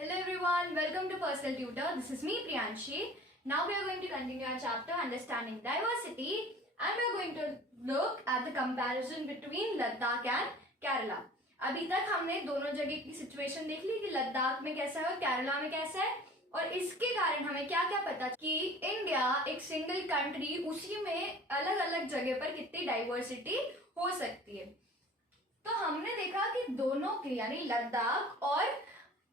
Hello everyone, welcome to Personal Tutor. This is me Priyanshi. Now we are going to continue our chapter Understanding Diversity and we are going to look at the comparison between Ladakh and Kerala. अभी तक हमने दोनों जगह की situation देख ली कि लद्दाख में कैसा है और केरला में कैसा है और इसके कारण हमें क्या क्या पता कि इंडिया एक सिंगल कंट्री उसी में अलग अलग जगह पर कितनी डाइवर्सिटी हो सकती है। तो हमने देखा कि दोनों के यानी लद्दाख और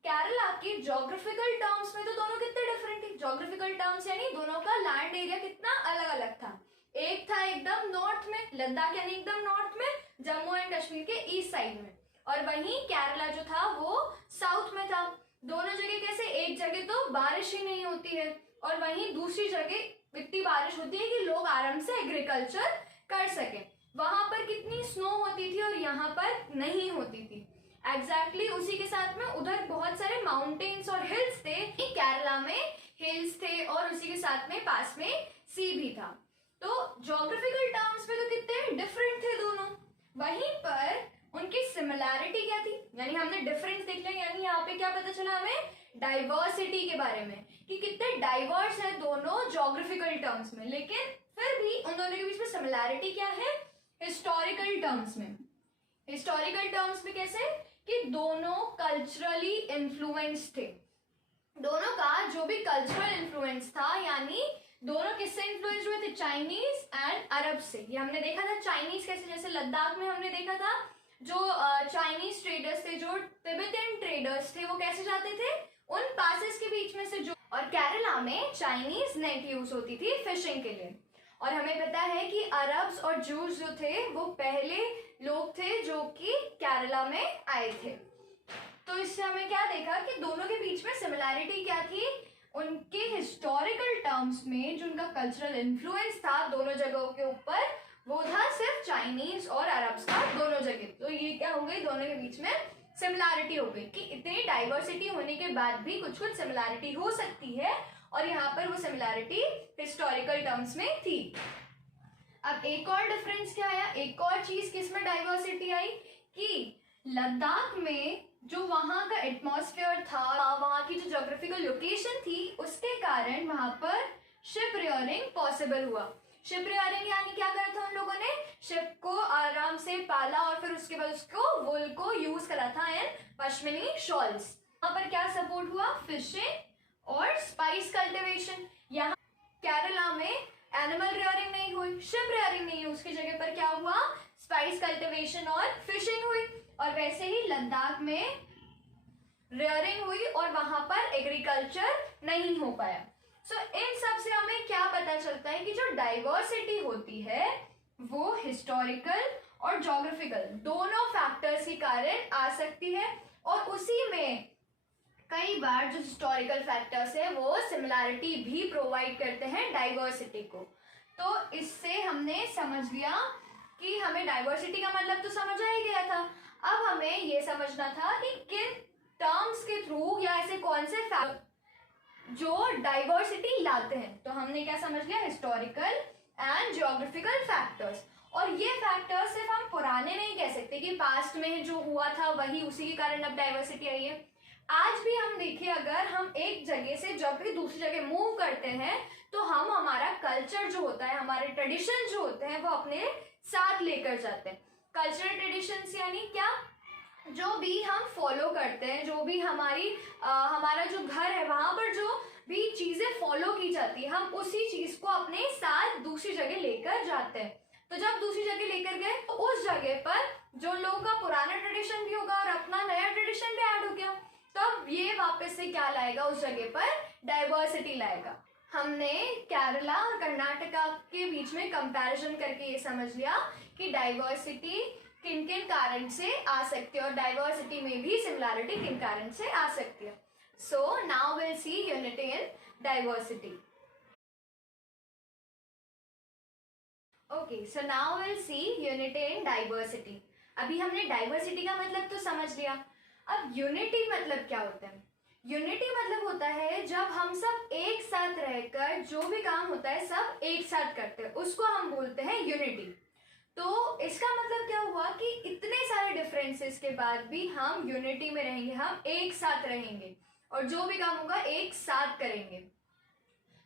केरला के ज्योग्राफिकल टर्म्स में तो दोनों कितने डिफरेंट थे। ज्योग्राफिकल टर्म्स यानी दोनों का लैंड एरिया कितना अलग अलग था। एक था एकदम नॉर्थ में, लद्दाख यानी एकदम नॉर्थ में, जम्मू एंड कश्मीर के ईस्ट साइड में, और वहीं केरला जो था वो साउथ में था। दोनों जगह कैसे, एक जगह तो बारिश ही नहीं होती है और वहीं दूसरी जगह इतनी बारिश होती है कि लोग आराम से एग्रीकल्चर कर सके। वहां पर कितनी स्नो होती थी और यहाँ पर नहीं होती थी। एग्जैक्टली उसी के साथ में उधर बहुत सारे माउंटेन्स और हिल्स थे। केरला में हिल्स थे और उसी के साथ में पास में सी भी था। तो ज्योग्राफिकल टर्म्स में तो कितने डिफरेंट थे दोनों। वहीं पर उनकी सिमिलैरिटी क्या थी, यानी हमने डिफरेंस देख लिया, यानी यहाँ पे क्या पता चला हमें डाइवर्सिटी के बारे में कि कितने डाइवर्स है दोनों ज्योग्राफिकल टर्म्स में। लेकिन फिर भी उन दोनों के बीच में सिमिलैरिटी क्या है, हिस्टोरिकल टर्म्स में। हिस्टोरिकल टर्म्स में कैसे कि दोनों कल्चरली इन्फ्लुएंस थे। दोनों का जो भी कल्चरल इन्फ्लुएंस था, यानी दोनों किससे इन्फ्लुएंस हुए थे, चाइनीज एंड अरब से। ये हमने देखा था चाइनीज कैसे, जैसे लद्दाख में हमने देखा था जो चाइनीज ट्रेडर्स थे, जो तिब्बतियन ट्रेडर्स थे, वो कैसे जाते थे उन पासेस के बीच में से जो, और केरला में चाइनीज नेट यूज होती थी फिशिंग के लिए। और हमें पता है कि अरब्स और जूस जो थे वो पहले लोग थे जो कि केरला में आए थे। तो इससे हमें क्या देखा कि दोनों के बीच में सिमिलैरिटी क्या थी, उनके हिस्टोरिकल टर्म्स में जो उनका कल्चरल इन्फ्लुएंस था दोनों जगहों के ऊपर, वो था सिर्फ चाइनीज और अरब्स का दोनों जगह। तो ये क्या हो गई, दोनों के बीच में सिमिलैरिटी हो गई कि इतनी डाइवर्सिटी होने के बाद भी कुछ कुछ सिमिलैरिटी हो सकती है, और यहाँ पर वो सिमिलैरिटी हिस्टोरिकल टर्म्स में थी। अब एक और डिफरेंस क्या आया, एक और चीज किसमें डाइवर्सिटी आई कि लद्दाख में जो वहां का एटमॉस्फेयर था, वहां की जो ज्योग्राफिकल लोकेशन थी, उसके कारण वहां पर शिप रियरिंग पॉसिबल हुआ। शिप रियरिंग यानी क्या करा था, उन लोगों ने शिप को आराम से पाला और फिर उसके बाद उसको वुल को यूज करा था एंड पश्मीनी शॉल्स। वहां पर क्या सपोर्ट हुआ, फिशिंग और स्पाइस कल्टिवेशन। यहाँ केरला में एनिमल रियरिंग नहीं हुई, शिप रियरिंग नहीं हुई, उसकी जगह पर क्या हुआ, स्पाइस कल्टिवेशन और फिशिंग हुई। और वैसे ही लद्दाख में रियरिंग हुई और वहां पर एग्रीकल्चर नहीं हो पाया। सो इन सब से हमें क्या पता चलता है कि जो डाइवर्सिटी होती है वो हिस्टोरिकल और ज्योग्राफिकल दोनों फैक्टर्स के कारण आ सकती है, और उसी में कई बार जो हिस्टोरिकल फैक्टर्स है वो सिमिलैरिटी भी प्रोवाइड करते हैं डाइवर्सिटी को। तो इससे हमने समझ लिया कि हमें डाइवर्सिटी का मतलब तो समझ आ ही गया था। अब हमें ये समझना था कि किन टर्म्स के थ्रू या ऐसे कौन से फैक्टर जो डाइवर्सिटी लाते हैं। तो हमने क्या समझ लिया, हिस्टोरिकल एंड जियोग्राफिकल फैक्टर्स। और ये फैक्टर्स सिर्फ हम पुराने नहीं कह सकते कि पास्ट में जो हुआ था वही उसी के कारण अब डाइवर्सिटी आई है। आज भी हम देखें, अगर हम एक जगह से जब भी दूसरी जगह मूव करते हैं तो हम हमारा कल्चर जो होता है, हमारे ट्रेडिशन जो होते हैं वो अपने साथ लेकर जाते हैं। कल्चरल ट्रेडिशंस यानी क्या, जो भी हम फॉलो करते हैं, जो भी हमारा जो घर है वहां पर जो भी चीजें फॉलो की जाती है, हम उसी चीज को अपने साथ दूसरी जगह लेकर जाते हैं। तो जब दूसरी जगह लेकर गए तो उस जगह पर जो लोगों का पुराना ट्रेडिशन भी होगा और अपना नया ट्रेडिशन भी ऐड हो गया, तब ये वापस से क्या लाएगा, उस जगह पर डाइवर्सिटी लाएगा। हमने केरला और कर्नाटका के बीच में कंपैरिजन करके ये समझ लिया कि डाइवर्सिटी किन किन कारण से आ सकती है और डाइवर्सिटी में भी सिमिलैरिटी किन कारण से आ सकती है। So now will see unity in diversity. Okay, so now will see unity in diversity. अभी हमने डाइवर्सिटी का मतलब तो समझ लिया, अब यूनिटी मतलब क्या होता है। यूनिटी मतलब होता है जब हम सब एक साथ रहकर जो भी काम होता है सब एक साथ करते हैं, उसको हम बोलते हैं यूनिटी। तो इसका मतलब क्या हुआ कि इतने सारे डिफरेंसेस के बाद भी हम यूनिटी में रहेंगे, हम एक साथ रहेंगे। और जो भी काम होगा एक साथ करेंगे।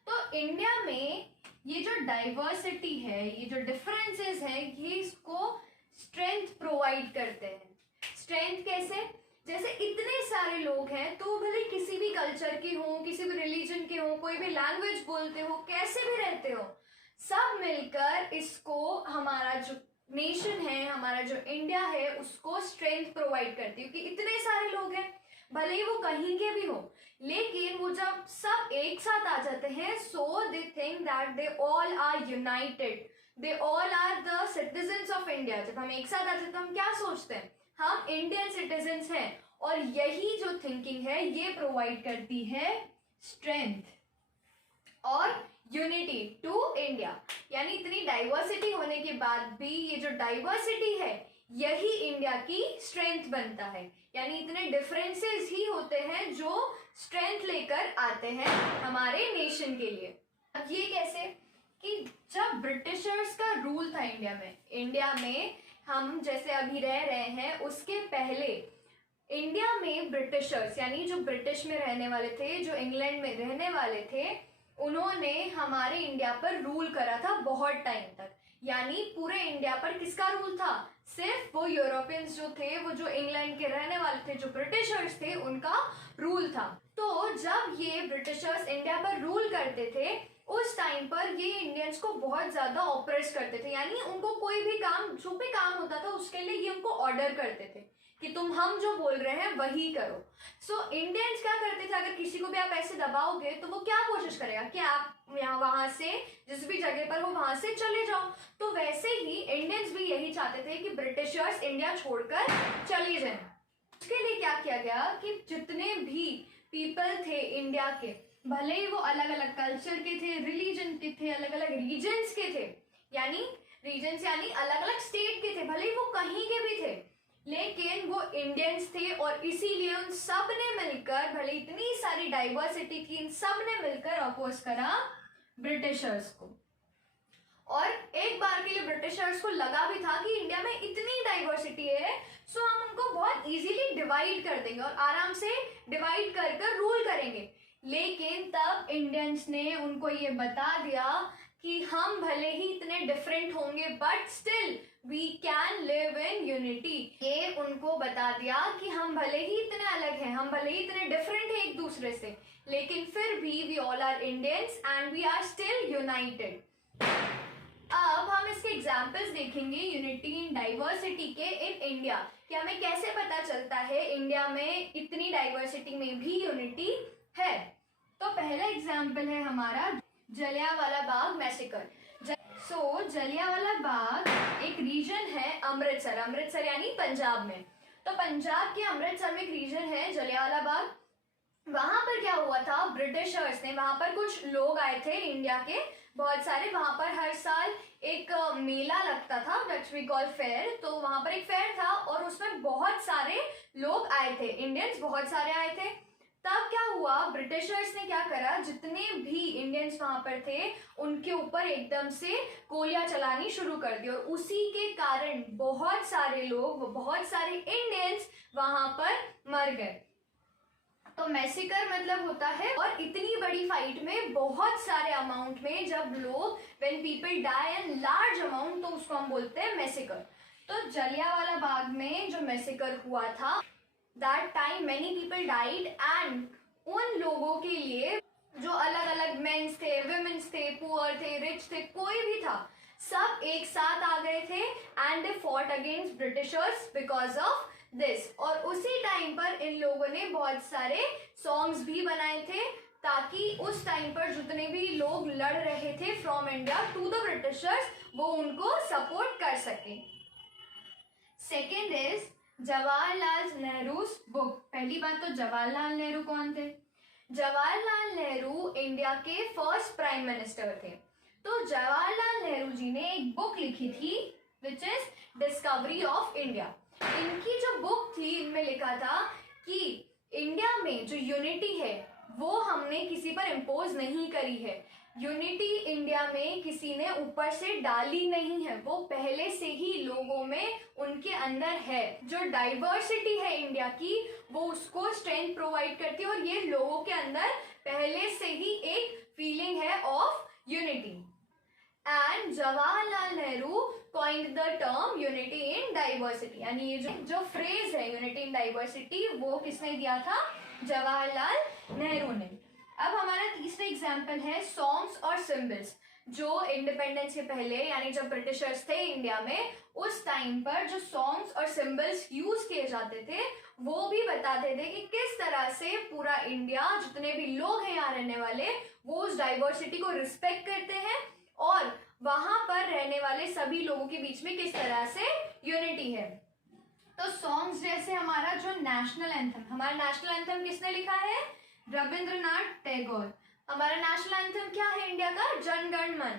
तो इंडिया में ये जो डाइवर्सिटी है, ये जो डिफरेंसेस है, ये इसको स्ट्रेंथ प्रोवाइड करते हैं। स्ट्रेंथ कैसे? जैसे इतने सारे लोग हैं तो भले किसी भी कल्चर के हो, किसी भी रिलीजन के हो, कोई भी लैंग्वेज बोलते हो, कैसे भी रहते हो, सब मिलकर इसको हमारा जो नेशन है, हमारा जो इंडिया है, उसको स्ट्रेंथ प्रोवाइड करती है। क्योंकि इतने सारे लोग हैं, भले ही वो कहीं के भी हो, लेकिन वो जब सब एक साथ आ जाते हैं, so they think that they all are united, they all are the citizens of India. जब हम एक साथ आ जाते हैं तो हम क्या सोचते हैं? हम इंडियन सिटीजन्स हैं। और यही जो थिंकिंग है ये प्रोवाइड करती है स्ट्रेंथ और यूनिटी टू इंडिया। यानी इतनी डाइवर्सिटी होने के बाद भी ये जो डाइवर्सिटी है यही इंडिया की स्ट्रेंथ बनता है। यानी इतने डिफरेंसेस ही होते हैं जो स्ट्रेंथ लेकर आते हैं हमारे नेशन के लिए। अब ये कैसे कि जब ब्रिटिशर्स का रूल था इंडिया में हम जैसे अभी रह रहे हैं, उसके पहले इंडिया में ब्रिटिशर्स यानी जो ब्रिटिश में रहने वाले थे, जो इंग्लैंड में रहने वाले थे, उन्होंने हमारे इंडिया पर रूल करा था बहुत टाइम तक। यानी पूरे इंडिया पर किसका रूल था? सिर्फ वो यूरोपियंस जो थे, वो जो इंग्लैंड के रहने वाले थे, जो ब्रिटिशर्स थे, उनका रूल था। तो जब ये ब्रिटिशर्स इंडिया पर रूल करते थे, उस टाइम पर ये इंडियंस को बहुत ज्यादा ऑपरेस करते थे। यानी उनको कोई भी काम, जो भी काम होता था, उसके लिए ये उनको ऑर्डर करते थे कि तुम हम जो बोल रहे हैं वही करो। सो इंडियंस क्या करते थे? अगर किसी को भी आप ऐसे दबाओगे तो वो क्या कोशिश करेगा कि आप यहाँ वहां से जिस भी जगह पर हो वहां से चले जाओ। तो वैसे ही इंडियंस भी यही चाहते थे कि ब्रिटिशर्स इंडिया छोड़कर चले जाएं। उसके लिए क्या किया गया कि जितने भी पीपल थे इंडिया के, भले ही वो अलग अलग कल्चर के थे, रिलीजन के थे, अलग अलग रीजन्स के थे, यानी रीजन्स यानी अलग अलग स्टेट के थे, भले ही वो कहीं के भी थे, लेकिन वो इंडियंस थे। और इसीलिए उन सब ने मिलकर, भले इतनी सारी डाइवर्सिटी थी, इन सब ने मिलकर अपोज करा ब्रिटिशर्स को। और एक बार के लिए ब्रिटिशर्स को लगा भी था कि इंडिया में इतनी डाइवर्सिटी है, सो हम उनको बहुत इजीली डिवाइड कर देंगे और आराम से डिवाइड कर कर रूल करेंगे। लेकिन तब इंडियंस ने उनको ये बता दिया कि हम भले ही इतने डिफरेंट होंगे but still we can live in unity. ये उनको बता दिया कि हम भले ही इतने अलग हैं, हम भले ही इतने डिफरेंट हैं एक दूसरे से, लेकिन फिर भी we all are Indians and we are still united. अब हम इसके एग्जाम्पल्स देखेंगे यूनिटी इन डाइवर्सिटी के इन इंडिया, कि हमें कैसे पता चलता है इंडिया में इतनी डाइवर्सिटी में भी यूनिटी है। तो पहला एग्जाम्पल है हमारा जलियांवाला बाग मैसेकर। सो जलियांवाला बाग एक रीजन है अमृतसर यानी पंजाब में। तो पंजाब के अमृतसर में एक रीजन है जलियांवाला बाग। वहां पर क्या हुआ था, ब्रिटिशर्स ने, वहां पर कुछ लोग आए थे इंडिया के बहुत सारे। वहां पर हर साल एक मेला लगता था, व्हिच वी कॉल फेयर। तो वहां पर एक फेयर था और उसमें बहुत सारे लोग आए थे, इंडियंस बहुत सारे आए थे। तब क्या हुआ, ब्रिटिशर्स ने क्या करा, जितने भी इंडियंस वहां पर थे उनके ऊपर एकदम से गोलियां चलानी शुरू कर दी। और उसी के कारण बहुत सारे लोग, बहुत सारे इंडियंस वहां पर मर गए। तो मैसेकर मतलब होता है, और इतनी बड़ी फाइट में बहुत सारे अमाउंट में जब लोग, when people die in large amount, तो उसको हम बोलते हैं मैसेकर। तो जलियांवाला बाग में जो मैसेकर हुआ था, that time many people died and उन लोगों के लिए जो अलग अलग मेंस थे, वुमेन्स थे, पुअर थे, रिच थे, कोई भी था, सब एक साथ आ गए थे and they fought against Britishers because of this. और उसी टाइम पर इन लोगों ने बहुत सारे सॉन्ग्स भी बनाए थे ताकि उस टाइम पर जितने भी लोग लड़ रहे थे from India to the Britishers, वो उनको सपोर्ट कर सके। Second is Jawaharlal Nehru's book. पहली बात तो जवाहरलाल नेहरू कौन थे? जवाहरलाल नेहरू इंडिया के फर्स्ट प्राइम मिनिस्टर थे। तो जवाहरलाल नेहरू जी ने एक बुक लिखी थी which is discovery of India. इनकी जो बुक थी, इनमें लिखा था कि इंडिया में जो यूनिटी है वो हमने किसी पर इम्पोज नहीं करी है, यूनिटी इंडिया में किसी ने ऊपर से डाली नहीं है, वो पहले से ही लोगों में उनके अंदर है। जो डाइवर्सिटी है इंडिया की, वो उसको स्ट्रेंथ प्रोवाइड करती है और ये लोगों के अंदर पहले से ही एक फीलिंग है of unity. And Jawaharlal Nehru coined the term unity in diversity, यानी ये जो फ्रेज है यूनिटी इन डाइवर्सिटी, वो किसने दिया था? जवाहरलाल नेहरू ने। अब हमारा तीसरा एग्जाम्पल है सॉन्ग्स और सिंबल्स। जो इंडिपेंडेंस के पहले, यानी जब ब्रिटिशर्स थे इंडिया में, उस टाइम पर जो सॉन्ग्स और सिंबल्स यूज किए जाते थे, वो भी बताते थे कि किस तरह से पूरा इंडिया, जितने भी लोग हैं यहाँ रहने वाले, वो उस डाइवर्सिटी को रिस्पेक्ट करते हैं और वहां पर रहने वाले सभी लोगों के बीच में किस तरह से यूनिटी है। तो सॉन्ग्स जैसे हमारा जो नेशनल एंथम, हमारा नेशनल एंथम किसने लिखा है? रविंद्रनाथ टैगोर। हमारा नेशनल एंथम क्या है इंडिया का? जन गण मन।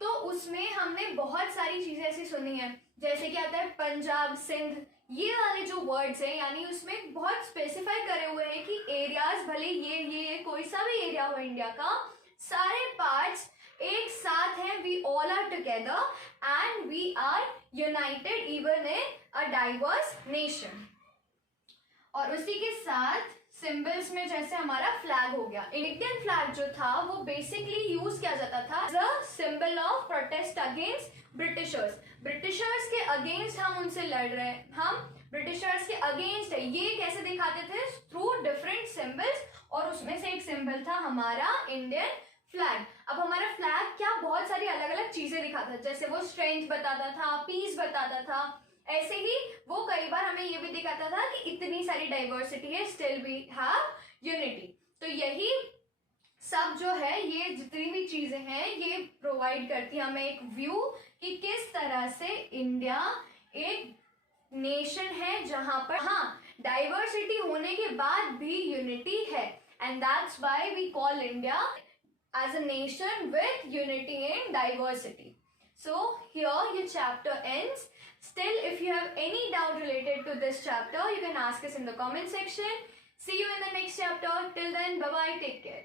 तो उसमें हमने बहुत सारी चीजें ऐसी सुनी है, जैसे कि आता है पंजाब, सिंध, ये वाले जो वर्ड्स हैं, यानी उसमें बहुत स्पेसिफाई करे हुए हैं कि एरियाज, भले ये कोई सा भी एरिया हो इंडिया का, सारे पार्ट्स एक साथ हैं, we all are together and we are united even in a diverse nation. और उसी के साथ सिंबल्स में जैसे हमारा फ्लैग हो गया, इंडियन फ्लैग जो था वो बेसिकली यूज किया जाता था as a symbol of protest against Britishers. Britishers के अगेंस्ट हम उनसे लड़ रहे हैं, हम ब्रिटिशर्स के अगेंस्ट है, ये कैसे दिखाते थे? थ्रू डिफरेंट सिंबल्स, और उसमें से एक सिंबल था हमारा इंडियन फ्लैग। अब हमारा फ्लैग क्या बहुत सारी अलग अलग चीजें दिखाता था, जैसे वो स्ट्रेंथ बताता था, पीस बताता था, ऐसे ही वो कई बार हमें ये भी दिखाता था कि इतनी सारी डाइवर्सिटी है, स्टिल वी हैव यूनिटी। तो यही सब जो है, ये जितनी भी चीजें हैं, ये प्रोवाइड करती है हमें एक व्यू कि किस तरह से इंडिया एक नेशन है जहां पर हाँ डाइवर्सिटी होने के बाद भी यूनिटी है, and that's why we call India as a nation with unity in diversity. So here your chapter ends. Still, if you have any doubt related to this chapter, you can ask us in the comment section. See you in the next chapter. Till then, bye bye, take care.